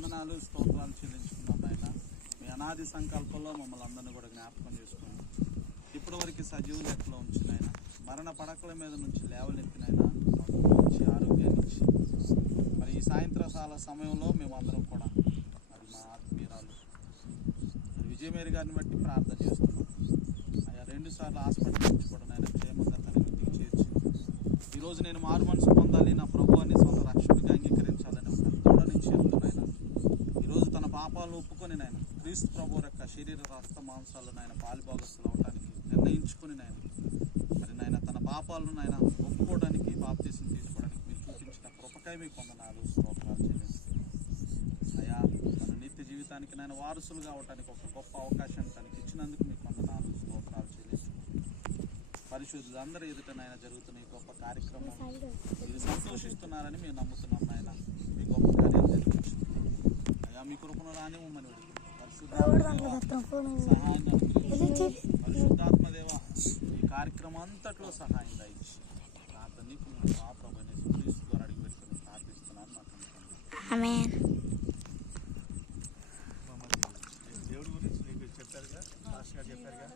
వందనాలు స్తోత్రాలు చెల్లించుకున్నాం నాయన. మీ అనాది సంకల్పంలో మమ్మల్ని అందరినీ కూడా జ్ఞాపకం చేసుకున్నాం. ఇప్పటివరకు సజీవ లెక్కలో ఉంచినైనా మరణ పడకల మీద నుంచి లేవనెత్తినైనా మంచి ఆరోగ్యాన్ని ఇచ్చి మరి ఈ సాయంత్రకాల సమయంలో మేమందరం కూడా మరి మా ఆత్మీయురాలు మరి విజయమేరి గారిని బట్టి ప్రార్థన చేస్తున్నాం. ఆయా 2 సార్లు హాస్పిటల్ నుంచి కూడా నేను క్షేమంగా తన ఇంటికి చేర్చి ఈరోజు నేను మారు మనసు పొందాలి, నా ప్రభువాన్ని సొంత రక్షకుడిగా అంగీకరించాలని ఒక దృఢ నిశ్చయంతోనైనా ఈరోజు తన పాపాలను ఒప్పుకొని నాయన క్రీస్తు ప్రభు యొక్క శరీర రక్త మాంసాలు నాయన పాలుభాగస్తులు అవడానికి నిర్ణయించుకుని నాయన మరి నాయన తన పాపాలను నాయన ఒప్పుకోవడానికి బాప్తీసం తీసుకోవడానికి మీరు చూపించిన కృపకై మీకు వందనాలు స్తోత్రాలు చెల్లిస్తున్నాను. అయ్యా తన నిత్య జీవితానికి నాయన వారసులుగా అవడానికి ఒక గొప్ప అవకాశాన్ని తనకి ఇచ్చినందుకు మీకు వందనాలు స్తోత్రాలు చెల్లిస్తున్నాను. పరిశుద్ధులందరూ ఎదుట నాయన జరుగుతున్న ఈ గొప్ప కార్యక్రమం మీరు సంతోషిస్తున్నారని మేము నమ్ముతున్నాం. నాయన మీ గొప్ప కార్యాలు జరిగించింది అయ్యా, మీ కృపను రానివ్వమని పరిశుద్ధాత్మదేవ ఈ కార్యక్రమం అంతట్లో సహాయం దయచి ప్రార్థన నీకు మా ప్రభుని క్రీస్తు ద్వారా అడిగి పెట్టుకుని ప్రార్థిస్తున్నాను. దేవుడి గురించి నీకు చెప్పారుగా, పాస్ గారు చెప్పారుగా,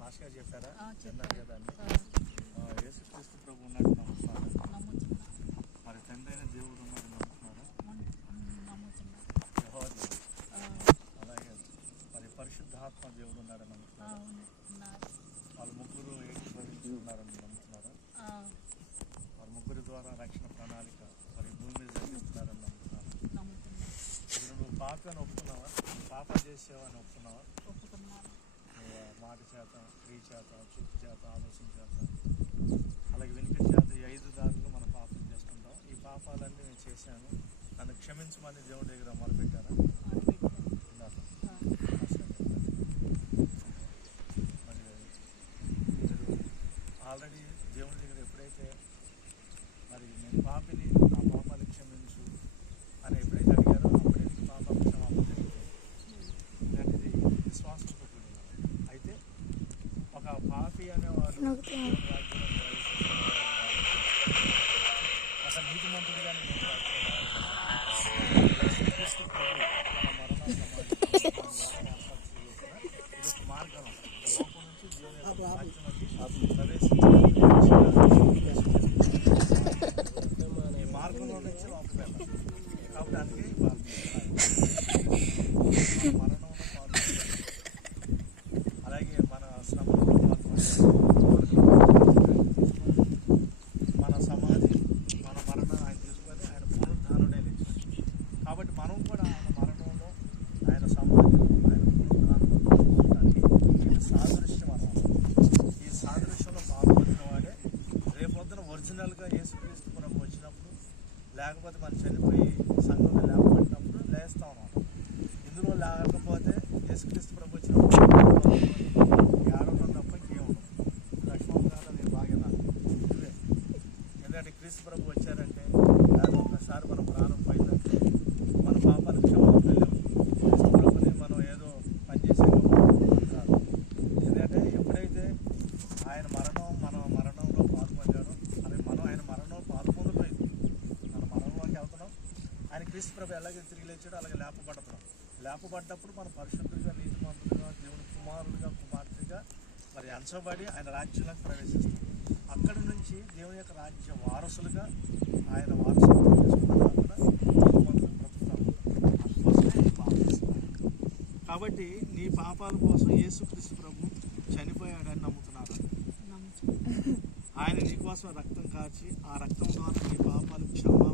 పాస్ గారు చెప్పారా చెన్నారు కదా అని. యేసుక్రీస్తు ప్రభు ఉన్నాడు నమ్ముతున్నారా? మరి తండ్రి అయిన దేవుడు ఉన్నాడు నమ్ముతున్నారా? అలాగే మరి పరిశుద్ధాత్మ దేవుడు ఉన్నాడని నమ్ముతున్నారా? వాళ్ళ ముగ్గురు ఏకీభవించి ఉన్నారని నమ్ముతున్నారా? వాళ్ళ ముగ్గురి ద్వారా రక్షణ ప్రణాళిక మరి భూమి మీద జరిగిస్తున్నారని నమ్ముతున్నారా? ఇప్పుడు నువ్వు పాప అని ఒప్పుకున్నావా? పాప చేసేవని ఒప్పుకున్నావా? మాట చేత, క్రియ చేత, చూపు చేత, ఆలోచన చేత, అలాగే వినికిడి చేత ఈ 5 దారులు మన పాపం చేసుకుంటాం. ఈ పాపాలన్నీ నేను చేశాను, నన్ను క్షమించమని దేవుడి దగ్గర మొరపెట్టారా? మరి మీరు ఆల్రెడీ దేవుడి దగ్గర ఎప్పుడైతే మరి నేను పాపిని, నా పాపాలు క్షమించు అని ఎప్పుడైతే అడిగారో అప్పుడే నీకు పాప క్షమాపణ జరిగింది. ఇలాంటిది విశ్వాసంతో అయితే ఒక పాపి అనేవాడు ఒక నీతిమంతుడిగా మార్గం లోపం నుంచి ఈ మార్గంలో నుంచి లోపల కాబట్టి అందుకే మరణంలో అలాగే మన శ్రమలో మన సమాధి, మన మరణం ఆయన తీసుకొని ఆయన పునరుద్ధానుడే లేచాడు. కాబట్టి మనం కూడా ఆయన మరణంలో, ఆయన సమాధిలో, ఆయన పునరుద్ధానంలో పాల్గొనడానికి సాదృశ్యం అన్నమాట. ఈ సాదృశ్యంలో పాల్గొన్న వాడే రేపొద్దున ఒరిజినల్గా యేసుక్రీస్తు ప్రభు వచ్చినప్పుడు, లేకపోతే మనం చనిపోయి సంఘంలో లేకపోయినప్పుడు లేస్తాం అన్నమాట. ఇందులో లేకపోతే యేసుక్రీస్తు ప్రభు వచ్చినప్పుడు ఆరోగ్యం తప్ప ఇంకేముండదు. లక్ష్మణ్ గారు అది బాగా ఇవే. ఎందుకంటే క్రీస్తు ప్రభు వచ్చారంటే లేదా ఒకసారి మన ప్రాణం పోయిందంటే మన పాపాలు క్షమాపణ లేవు. క్రీస్తు ప్రభుని మనం ఏదో పనిచేసే కాదు. ఎందుకంటే ఎప్పుడైతే ఆయన మన మరణంలో పాల్పొందారో అది మనం ఆయన మరణంలో పాల్పొందలేదు. మన మరణంలోకి వెళ్తున్నాం. ఆయన క్రీస్తు ప్రభు ఎలాగే తిరిగి లేచాడో అలాగే లేపబడ్డప్పుడు మనం పరిశుద్ధులుగా, నీతిమంతులుగా, దేవుని కుమారులుగా, కుమార్తెగా మరి ఎంచబడి ఆయన రాజ్యంలోకి ప్రవేశిస్తాం. అక్కడి నుంచి దేవుని యొక్క రాజ్య వారసులుగా ఆయన వారసత్వం చేసుకున్న కూడా నీతిమంతులు బ్రతుకుతాం. అందుకోసమే పాపిస్తాం. కాబట్టి నీ పాపాల కోసం యేసుక్రీస్తు ప్రభు చనిపోయాడని నమ్ముతున్నారా? ఆయన నీ కోసం రక్తం కార్చి ఆ రక్తం ద్వారా నీ పాపాలు క్షమాపణ